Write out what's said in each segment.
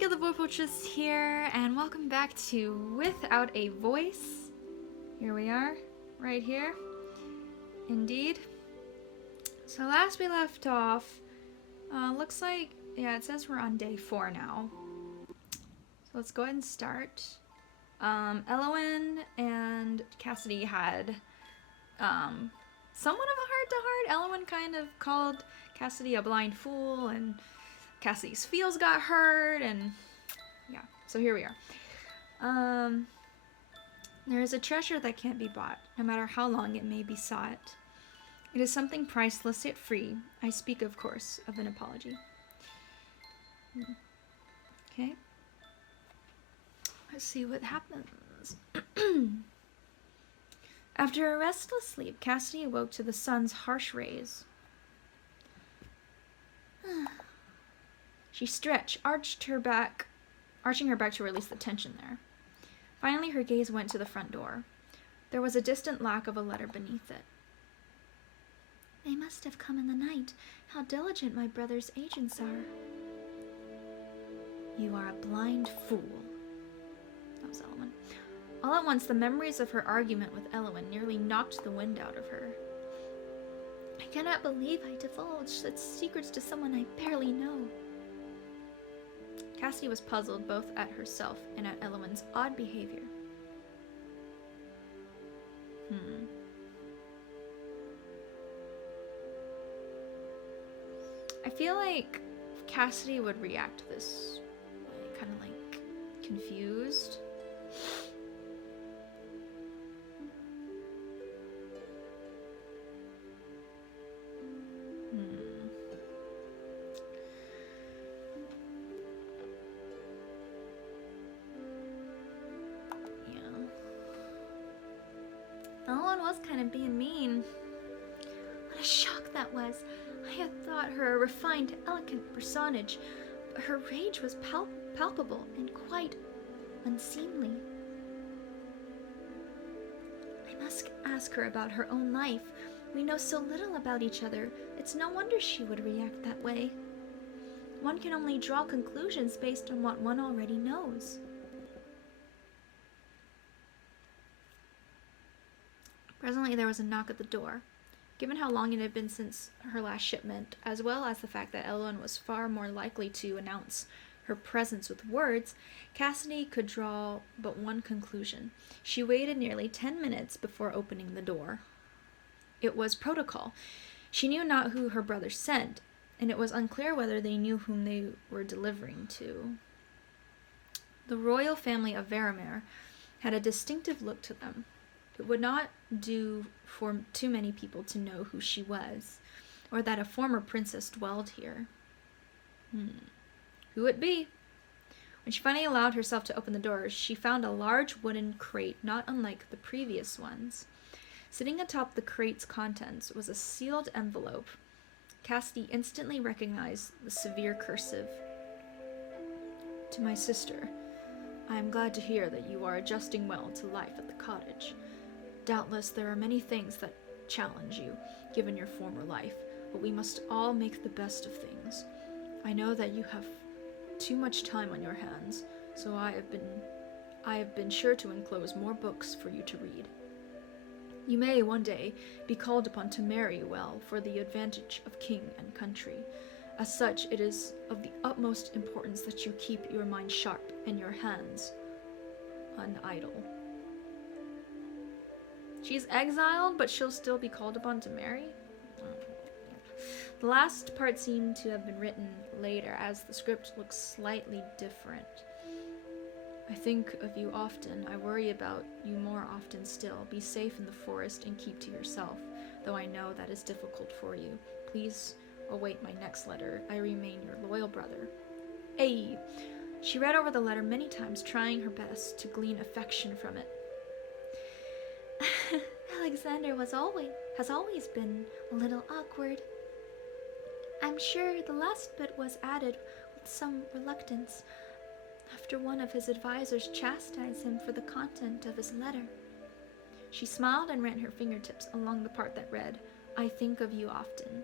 Rika the Boy Poaches here, and welcome back to Without a Voice. Here we are, right here. Indeed. So last we left off, looks like, it says we're on day 4 now. So let's go ahead and start. Elowen and Cassidy had somewhat of a heart-to-heart. Elowen kind of called Cassidy a blind fool, and Cassidy's feels got hurt, and yeah, so here we are. There is a treasure that can't be bought, no matter how long it may be sought. It is something priceless yet free. I speak, of course, of an apology. Okay. Let's see what happens. After a restless sleep, Cassidy awoke to the sun's harsh rays. She stretched, arching her back to release the tension there. Finally, her gaze went to the front door. There was a distant lack of a letter beneath it. They must have come in the night. How diligent my brother's agents are. You are a blind fool. That was Elowen. All at once, the memories of her argument with Elowen nearly knocked the wind out of her. I cannot believe I divulged such secrets to someone I barely know. Cassidy was puzzled both at herself and at Elowen's odd behavior. I feel like Cassidy would react this way, kind of like confused. Elowen was kind of being mean. What a shock that was. I had thought her a refined, elegant personage, but her rage was palpable and quite unseemly. I must ask her about her own life. We know so little about each other. It's no wonder she would react that way. One can only draw conclusions based on what one already knows. Presently, there was a knock at the door. Given how long it had been since her last shipment, as well as the fact that Elowen was far more likely to announce her presence with words, Cassidy could draw but one conclusion. She waited nearly 10 minutes before opening the door. It was protocol. She knew not who her brother sent, and it was unclear whether they knew whom they were delivering to. The royal family of Varamir had a distinctive look to them. It would not do for too many people to know who she was, or that a former princess dwelled here. Who would it be? When she finally allowed herself to open the door, she found a large wooden crate not unlike the previous ones. Sitting atop the crate's contents was a sealed envelope. Cassidy instantly recognized the severe cursive. To my sister, I am glad to hear that you are adjusting well to life at the cottage. Doubtless there are many things that challenge you, given your former life, but we must all make the best of things. I know that you have too much time on your hands, so I have been sure to enclose more books for you to read. You may one day be called upon to marry well for the advantage of king and country. As such, it is of the utmost importance that you keep your mind sharp and your hands unidle. She's exiled, but she'll still be called upon to marry? The last part seemed to have been written later, as the script looks slightly different. I think of you often. I worry about you more often still. Be safe in the forest and keep to yourself, though I know that is difficult for you. Please await my next letter. I remain your loyal brother. A. She read over the letter many times, trying her best to glean affection from it. Alexander has always been a little awkward. I'm sure the last bit was added with some reluctance, after one of his advisors chastised him for the content of his letter. She smiled and ran her fingertips along the part that read, I think of you often.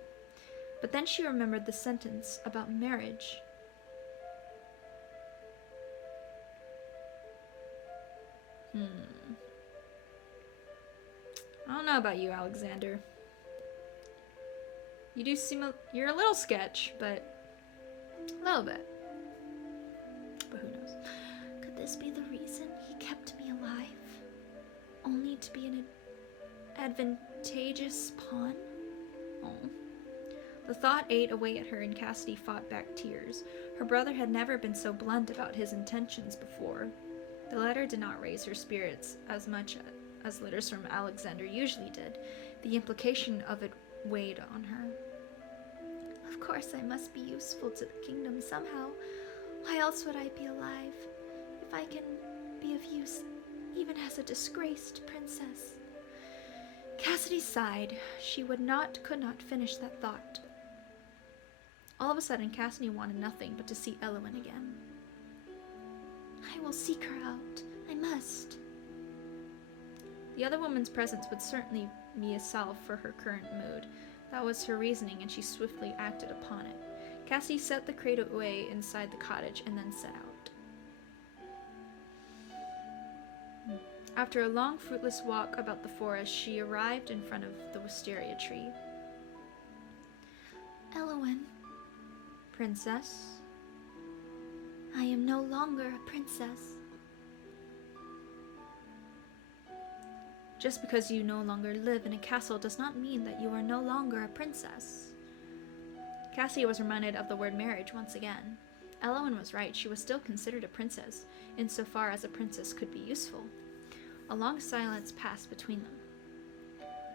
But then she remembered the sentence about marriage. I don't know about you, Alexander. You do seem you're a little sketch, but a little bit. But who knows? Could this be the reason he kept me alive? Only to be an advantageous pawn? Oh. The thought ate away at her, and Cassidy fought back tears. Her brother had never been so blunt about his intentions before. The letter did not raise her spirits as much as letters from Alexander usually did. The implication of it weighed on her. Of course I must be useful to the kingdom somehow. Why else would I be alive? If I can be of use, even as a disgraced princess. Cassidy sighed. She could not finish that thought. All of a sudden, Cassidy wanted nothing but to see Elowen again. I will seek her out. I must. The other woman's presence would certainly be a salve for her current mood. That was her reasoning, and she swiftly acted upon it. Cassidy set the crate away inside the cottage and then set out. After a long, fruitless walk about the forest, she arrived in front of the wisteria tree. Elowen. Princess? I am no longer a princess. Just because you no longer live in a castle does not mean that you are no longer a princess. Cassidy was reminded of the word marriage once again. Elowen was right. She was still considered a princess, insofar as a princess could be useful. A long silence passed between them.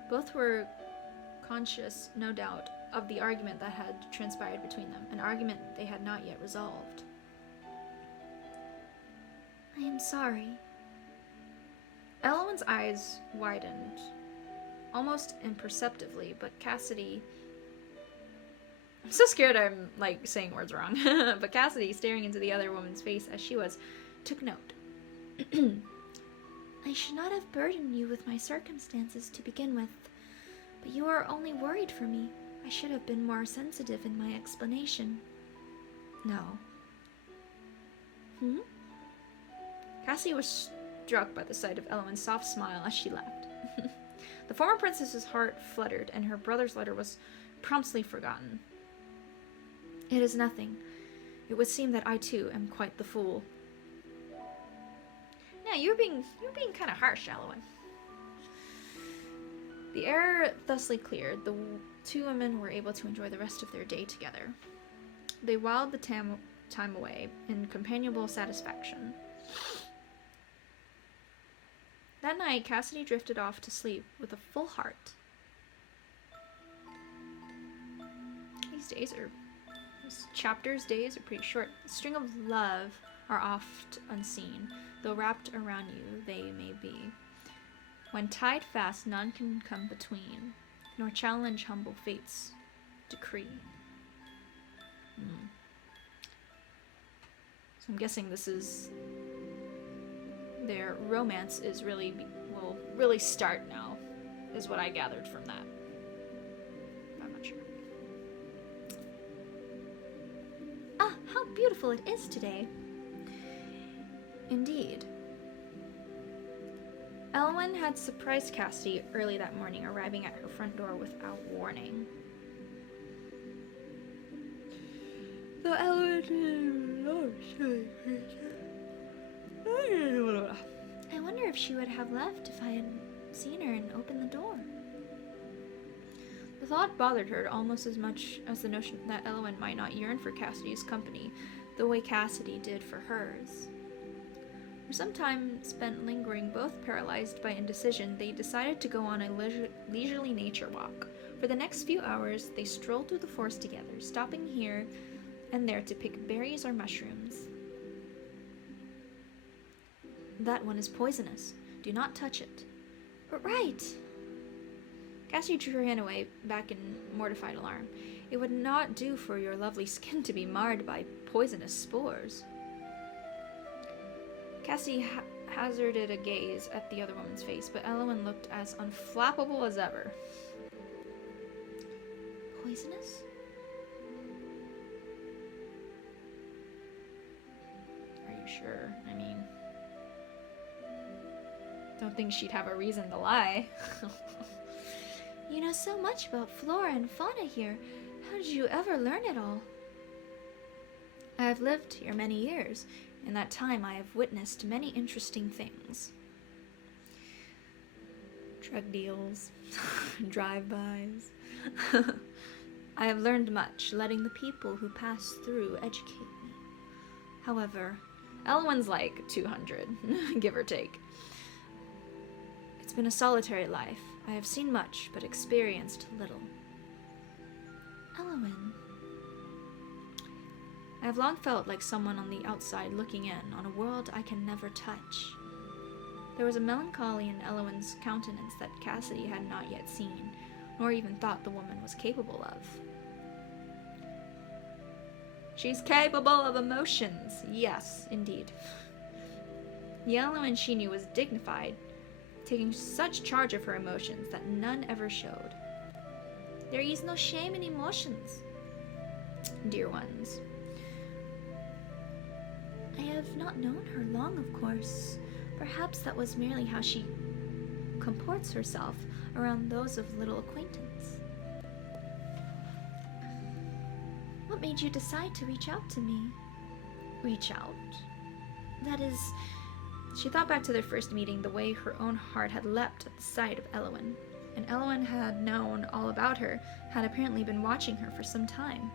Both were conscious, no doubt, of the argument that had transpired between them, an argument they had not yet resolved. I am sorry. Elowen's eyes widened, almost imperceptibly, but Cassidy... I'm so scared I'm, saying words wrong. But Cassidy, staring into the other woman's face as she was, took note. I should not have burdened you with my circumstances to begin with, but you are only worried for me. I should have been more sensitive in my explanation. No. Cassidy was struck by the sight of Elowen's soft smile as she laughed. The former princess's heart fluttered, and her brother's letter was promptly forgotten. It is nothing. It would seem that I too am quite the fool. Now you're being kind of harsh, Elowen. The air thusly cleared. The two women were able to enjoy the rest of their day together. They whiled the time away in companionable satisfaction. That night, Cassidy drifted off to sleep with a full heart. These days are pretty short. The string of love are oft unseen, though wrapped around you they may be. When tied fast, none can come between, nor challenge humble fate's decree. So I'm guessing this is... their romance is will really start now, is what I gathered from that. I'm not sure. Ah, how beautiful it is today. Indeed. Elowen had surprised Cassidy early that morning, arriving at her front door without warning. Though Elowen... I wonder if she would have left if I had seen her and opened the door. The thought bothered her almost as much as the notion that Elowen might not yearn for Cassidy's company the way Cassidy did for hers. For some time spent lingering, both paralyzed by indecision, they decided to go on a leisurely nature walk. For the next few hours, they strolled through the forest together, stopping here and there to pick berries or mushrooms. That one is poisonous. Do not touch it. But right! Cassidy drew her hand away, back in mortified alarm. It would not do for your lovely skin to be marred by poisonous spores. Cassidy hazarded a gaze at the other woman's face, but Elowen looked as unflappable as ever. Poisonous? Are you sure? I mean... Don't think she'd have a reason to lie. You know so much about flora and fauna here. How did you ever learn it all? I have lived here many years. In that time, I have witnessed many interesting things. Drug deals, drive-bys. I have learned much, letting the people who pass through educate me. However, Elwyn's like 200, give or take. It's been a solitary life. I have seen much, but experienced little. Elwyn. I have long felt like someone on the outside looking in on a world I can never touch. There was a melancholy in Elwyn's countenance that Cassidy had not yet seen, nor even thought the woman was capable of. She's capable of emotions. Yes, indeed. The Elwyn she knew was dignified, taking such charge of her emotions that none ever showed. There is no shame in emotions, dear ones. I have not known her long, of course. Perhaps that was merely how she comports herself around those of little acquaintance. What made you decide to reach out to me? Reach out? That is... She thought back to their first meeting, the way her own heart had leapt at the sight of Elwyn. And Elwyn had known all about her, had apparently been watching her for some time.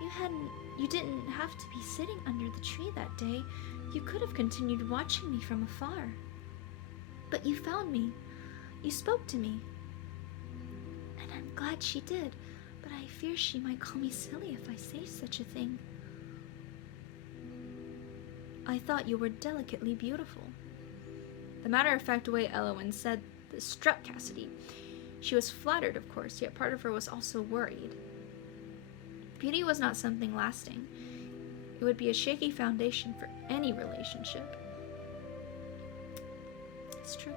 You didn't have to be sitting under the tree that day. You could have continued watching me from afar. But you found me. You spoke to me. And I'm glad she did, but I fear she might call me silly if I say such a thing. I thought you were delicately beautiful. The matter-of-fact way Elwyn said this struck Cassidy. She was flattered, of course, yet part of her was also worried. Beauty was not something lasting. It would be a shaky foundation for any relationship. It's true.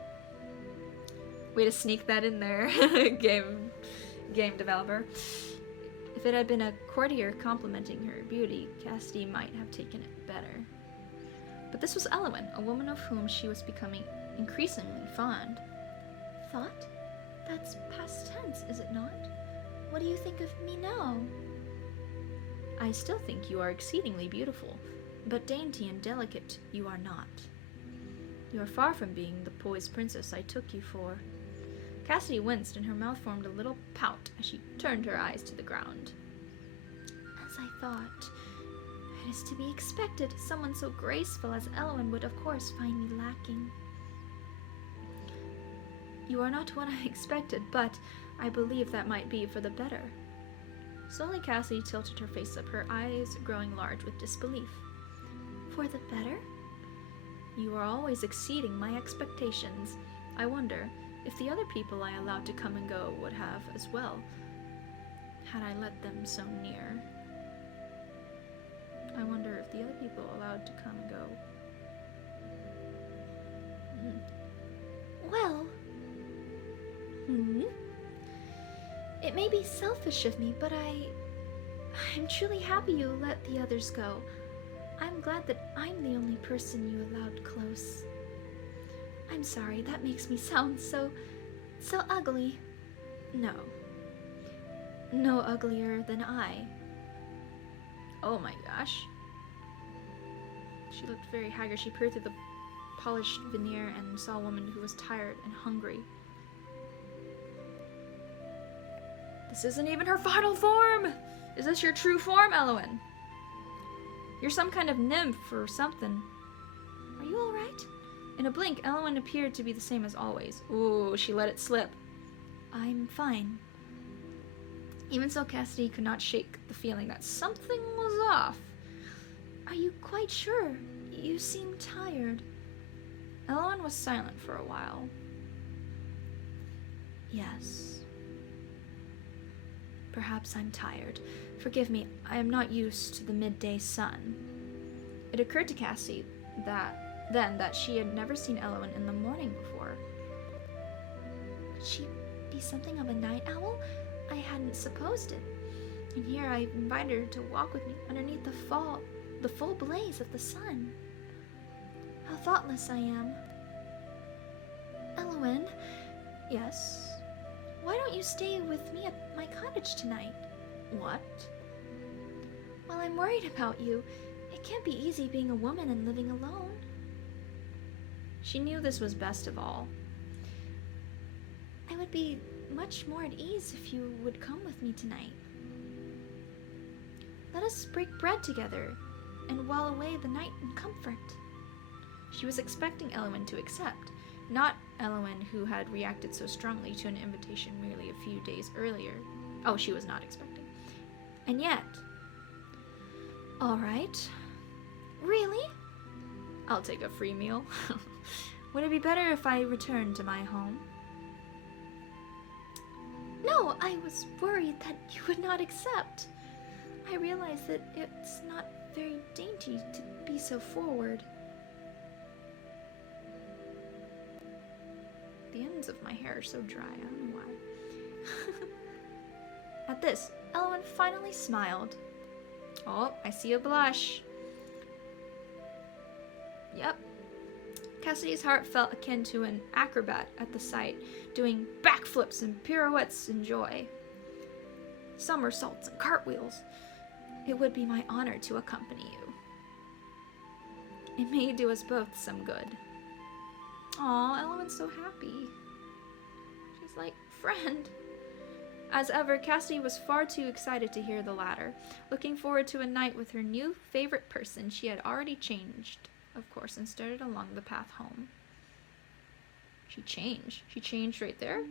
Way to sneak that in there, game developer. If it had been a courtier complimenting her beauty, Cassidy might have taken it better. But this was Elwyn, a woman of whom she was becoming increasingly fond. Thought? That's past tense, is it not? What do you think of me now? I still think you are exceedingly beautiful, but dainty and delicate you are not. You are far from being the poised princess I took you for. Cassidy winced, and her mouth formed a little pout as she turned her eyes to the ground. As I thought. It is to be expected. Someone so graceful as Elwyn would, of course, find me lacking. You are not what I expected, but I believe that might be for the better. Slowly Cassidy tilted her face up, her eyes growing large with disbelief. For the better? You are always exceeding my expectations. I wonder if the other people I allowed to come and go would have as well, had I let them so near. I wonder if the other people allowed to come and go. Well... It may be selfish of me, but I'm truly happy you let the others go. I'm glad that I'm the only person you allowed close. I'm sorry, that makes me sound so ugly. No uglier than I. Oh my gosh. She looked very haggard. She peered through the polished veneer and saw a woman who was tired and hungry. This isn't even her final form! Is this your true form, Elwyn? You're some kind of nymph or something. Are you alright? In a blink, Elwyn appeared to be the same as always. Ooh, she let it slip. I'm fine. Even so, Cassidy could not shake the feeling that something was off. Are you quite sure? You seem tired. Elwyn was silent for a while. Yes. Perhaps I'm tired. Forgive me, I am not used to the midday sun. It occurred to Cassidy that she had never seen Elwyn in the morning before. Could she be something of a night owl? I hadn't supposed it. And here I invited her to walk with me underneath the full blaze of the sun. How thoughtless I am. Elowen, Yes? why don't you stay with me at my cottage tonight? What? Well, I'm worried about you. It can't be easy being a woman and living alone. She knew this was best of all. I would be much more at ease if you would come with me tonight. Let us break bread together and while away the night in comfort. She was expecting Elowen to accept, not Elowen who had reacted so strongly to an invitation merely a few days earlier. Oh, she was not expecting. And yet... All right. Really? I'll take a free meal. Would it be better if I returned to my home? No, I was worried that you would not accept. I realize that it's not very dainty to be so forward. The ends of my hair are so dry, I don't know why. At this, Elowen finally smiled. Oh, I see a blush. Yep. Cassidy's heart felt akin to an acrobat at the sight, doing backflips and pirouettes in joy. Somersaults and cartwheels. It would be my honor to accompany you. It may do us both some good. Aw, Elowen's so happy. She's like, friend. As ever, Cassidy was far too excited to hear the latter, looking forward to a night with her new favorite person she had already changed, of course, and started along the path home. She changed. She changed right there.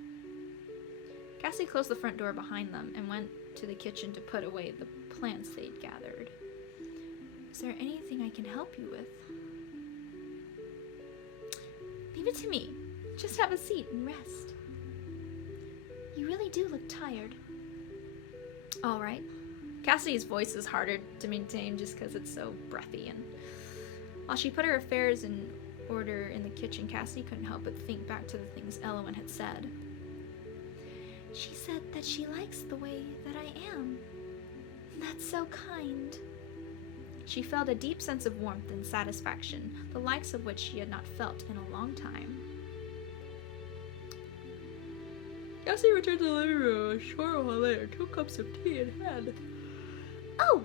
Cassidy closed the front door behind them and went to the kitchen to put away the plants they'd gathered. Is there anything I can help you with? Leave it to me. Just have a seat and rest. You really do look tired. All right. Cassidy's voice is harder to maintain just because it's so breathy. And while she put her affairs in order in the kitchen, Cassidy couldn't help but think back to the things Elowen had said. She said that she likes the way that I am. That's so kind. She felt a deep sense of warmth and satisfaction, the likes of which she had not felt in a long time. Cassidy returned to the living room a short while later, 2 cups of tea in hand. Oh!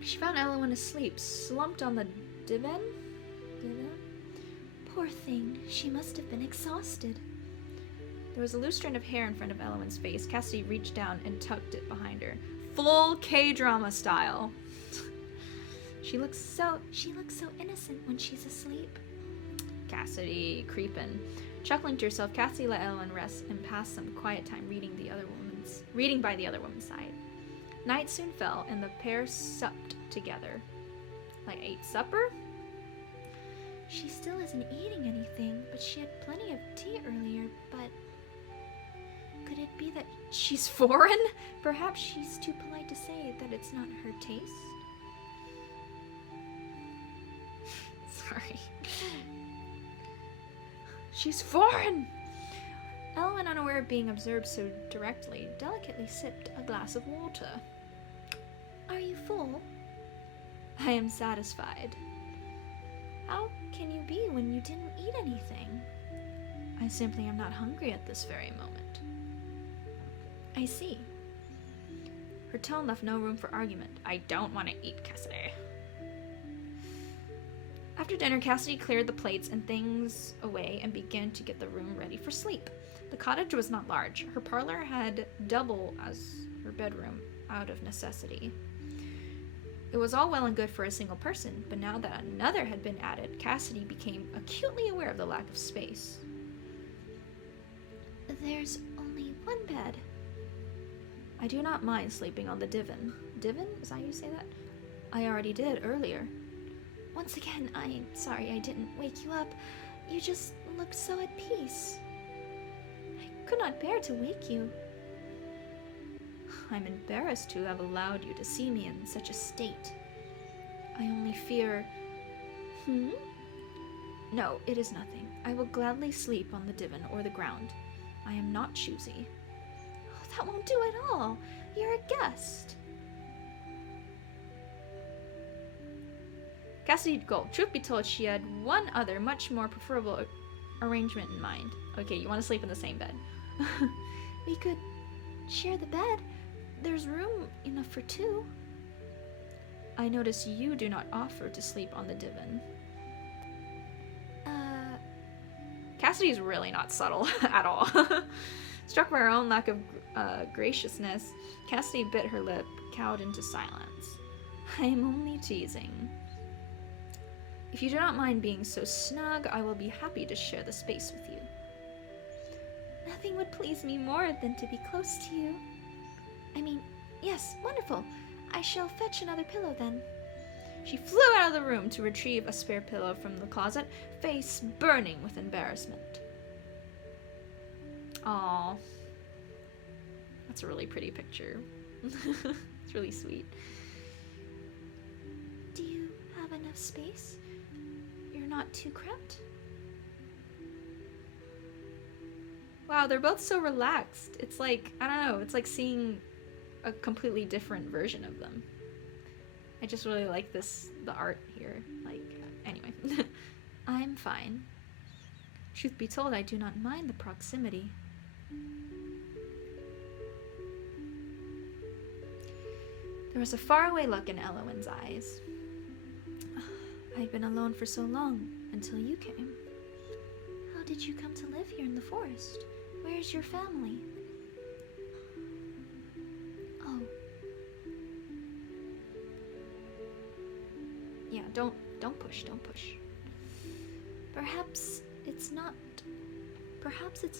She found Elowen asleep, slumped on the divan. Poor thing, she must have been exhausted. There was a loose strand of hair in front of Elowen's face. Cassidy reached down and tucked it behind her. Full K-drama style. She looks so innocent when she's asleep. Cassidy, creepin'. Chuckling to herself, Cassidy let Elowen rest and passed some quiet time reading by the other woman's side. Night soon fell, and the pair supped together. Like ate supper? She still isn't eating anything, but she had plenty of tea earlier, but... Could it be that She's foreign? Perhaps she's too polite to say that it's not her taste? Sorry. She's foreign! Elowen, unaware of being observed so directly, delicately sipped a glass of water. Are you full? I am satisfied. How can you be when you didn't eat anything? I simply am not hungry at this very moment. I see. Her tone left no room for argument. I don't want to eat, Cassidy. After dinner, Cassidy cleared the plates and things away and began to get the room ready for sleep. The cottage was not large. Her parlor had double as her bedroom, out of necessity. It was all well and good for a single person, but now that another had been added, Cassidy became acutely aware of the lack of space. There's only one bed. I do not mind sleeping on the divan. Divan? Is that how you say that? I already did earlier. Once again, I'm sorry I didn't wake you up. You just looked so at peace. I could not bear to wake you. I'm embarrassed to have allowed you to see me in such a state. I only fear... No, it is nothing. I will gladly sleep on the divan or the ground. I am not choosy. Oh, that won't do at all. You're a guest. Cassidy gulped. Truth be told, she had one other, much more preferable arrangement in mind? Okay, you want to sleep in the same bed. We could share the bed. There's room enough for two. I notice you do not offer to sleep on the divan. Cassidy's really not subtle at all. Struck by her own lack of graciousness, Cassidy bit her lip, cowed into silence. I am only teasing. If you do not mind being so snug, I will be happy to share the space with you. Nothing would please me more than to be close to you. I mean, yes, wonderful. I shall fetch another pillow then. She flew out of the room to retrieve a spare pillow from the closet, face burning with embarrassment. Aww. That's a really pretty picture. It's really sweet. Do you have enough space? You're not too cramped? Wow, they're both so relaxed. It's like, I don't know, it's like seeing a completely different version of them. I just really like the art here. Like, anyway. I'm fine. Truth be told, I do not mind the proximity. There was a faraway look in Elowen's eyes. I'd been alone for so long, until you came. How did you come to live here in the forest? Where's your family? Oh. Yeah, don't push. Perhaps it's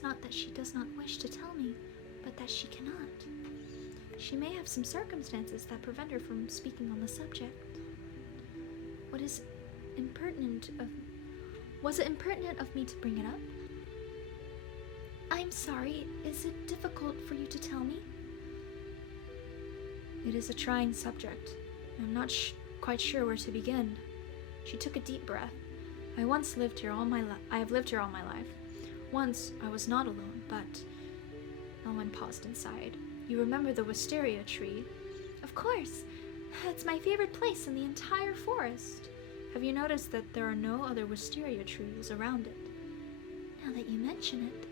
not that she does not wish to tell me, but that she cannot. She may have some circumstances that prevent her from speaking on the subject. Was it impertinent of me to bring it up? I'm sorry, is it difficult for you to tell me? It is a trying subject. I'm not quite sure where to begin. She took a deep breath. I have lived here all my life. Once I was not alone, but... Elwyn paused and sighed. You remember the wisteria tree? Of course. It's my favorite place in the entire forest. Have you noticed that there are no other wisteria trees around it? Now that you mention it.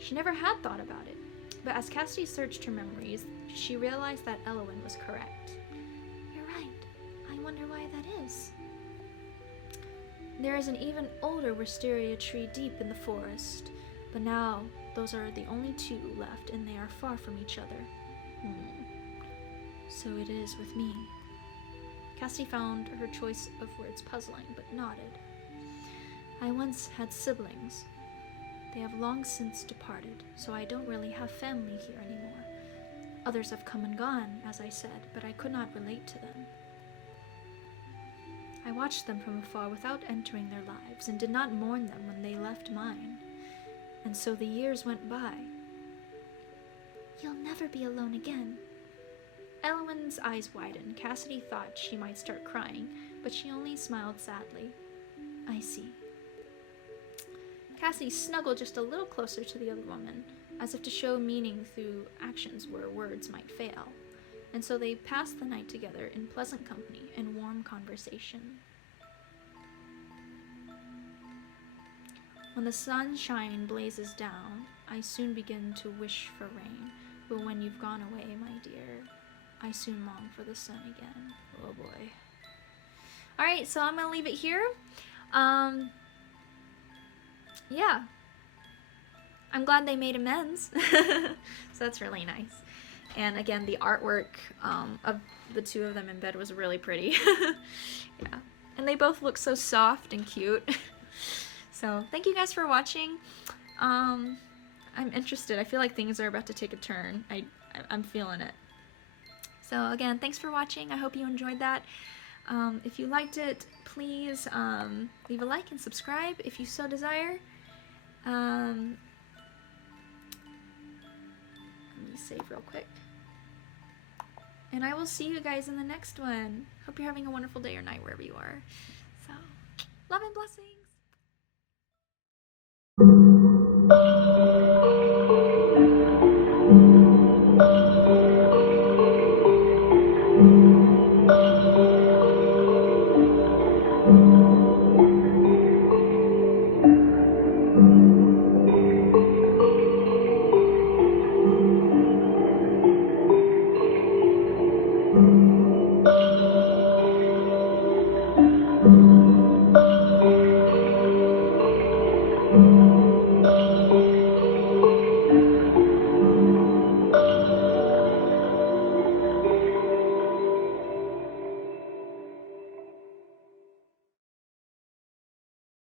She never had thought about it, but as Cassidy searched her memories, she realized that Elwyn was correct. You're right. I wonder why that is. There is an even older wisteria tree deep in the forest, but now those are the only two left and they are far from each other. So it is with me. Cassidy found her choice of words puzzling, but nodded. I once had siblings. They have long since departed, so I don't really have family here anymore. Others have come and gone, as I said, but I could not relate to them. I watched them from afar without entering their lives, and did not mourn them when they left mine. And so the years went by. You'll never be alone again. Elwyn's eyes widened. Cassidy thought she might start crying, but she only smiled sadly. I see. Cassidy snuggled just a little closer to the other woman, as if to show meaning through actions where words might fail. And so they passed the night together in pleasant company and warm conversation. When the sunshine blazes down, I soon begin to wish for rain. But when you've gone away, my dear, I soon long for the sun again. Oh boy. Alright, so I'm gonna leave it here. Yeah. I'm glad they made amends. So that's really nice. And again, the artwork of the two of them in bed was really pretty. Yeah. And they both look so soft and cute. So thank you guys for watching. I'm interested. I feel like things are about to take a turn. I'm feeling it. So again, thanks for watching. I hope you enjoyed that. If you liked it, please leave a like and subscribe if you so desire. Let me save real quick. And I will see you guys in the next one. Hope you're having a wonderful day or night wherever you are. So, love and blessings.